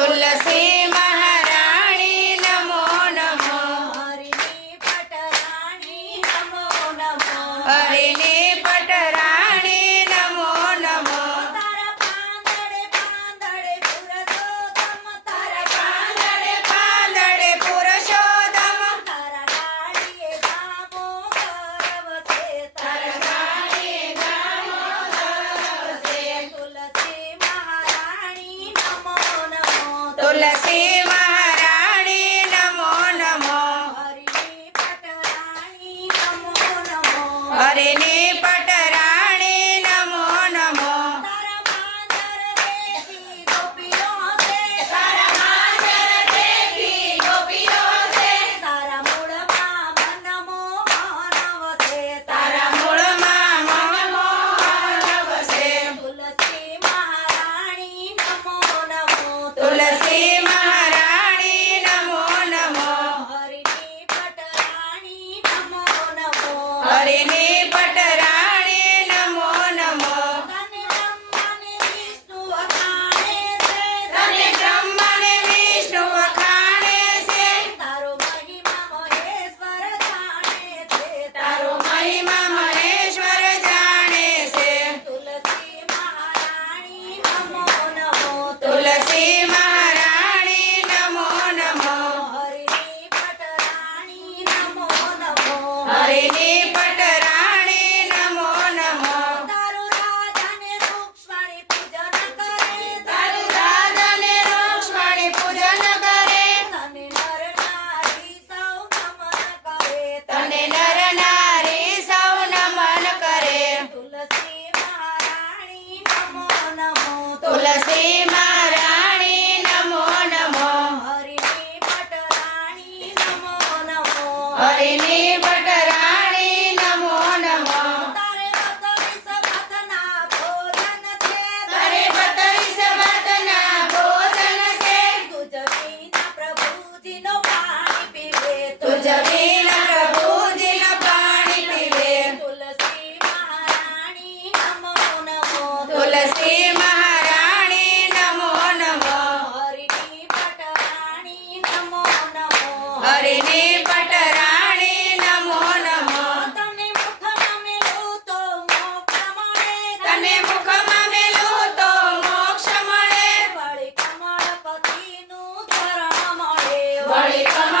તુલસી મહારાણી નમો નમો હરિની પટરાણી નમો નમો હરિની પટરાણી નમો નમો તારા પાંદડે પાંદડે પુરુષોત્તમ તારા પાંદડે પાંદડે પુરુષોત્તમ તારા ગાડીએ ગામો ગરવસે તારા ગાડીએ ગામો ગરવસે. તુલસી મહારાણી નમો નમો તુલસી મહારાણી નમો નમો હરિની પટરાણી નમો નમો હરિની પટરાણી નમો નમો તારા માંદર દેવી ગોપીઓ છે તારા માંજર દેવી ગોપીઓ છે તારા મૂળમાં મનમોહન વસે તારા મૂળમાં મનમોહન વસે. તુલસી મહારાણી નમો નમો તુલસી મહારાણી નમો નમો હરિની પટરાણી નમો નમો હરિની પટરાણી નમો નમો તને બ્રહ્માને વિષ્ણુ વખાણે છે તને બ્રહ્મ ને વિષ્ણુ વખાણે છે તારો મહિમા મહેશ્વર જાણે છે તારો મહિમા મહેશ્વર જાણે છે. તુલસી મહારાણી નમો નમો તુલસી મહારાણી નમો નમો હરિની પટરાણી નમો નમો હરિની પટરાણી નમો નમો તારું રાજાને રૂક્ષ્મણી પૂજન કરે તારું રાધાને રૂક્ષ્મણી પૂજન કરે તને નર નારી સૌ નમન કરે તને નર નારી સૌ નમન કરે. તુલસી મહારાણી નમો નમો તુલસી મહારાણી નમો નમો હરિની પટરાણી નમો નમો હરિની પટરાણી નમો નમો તારે બતરીસ ભાતના ભોજન છે તારે 32 ભાતના ભોજન છે તુજ વિના પ્રભુજીનો પાણી પીવે તુજ વિના પ્રભુજીનું પાણી પીવે. તુલસી મહારાણી નમો નમો તુલસી મહારાણી નમો નમો હરિની પટરાણી નમો નમો હરિની પટરાણી નમો નમો તને મુખમાં મેલું તો મોક્ષ મળે તને મુખમાં મેલું તો મોક્ષ મળે વળી કમળપતિનું ચરણ મળે વળી કમળપતિનું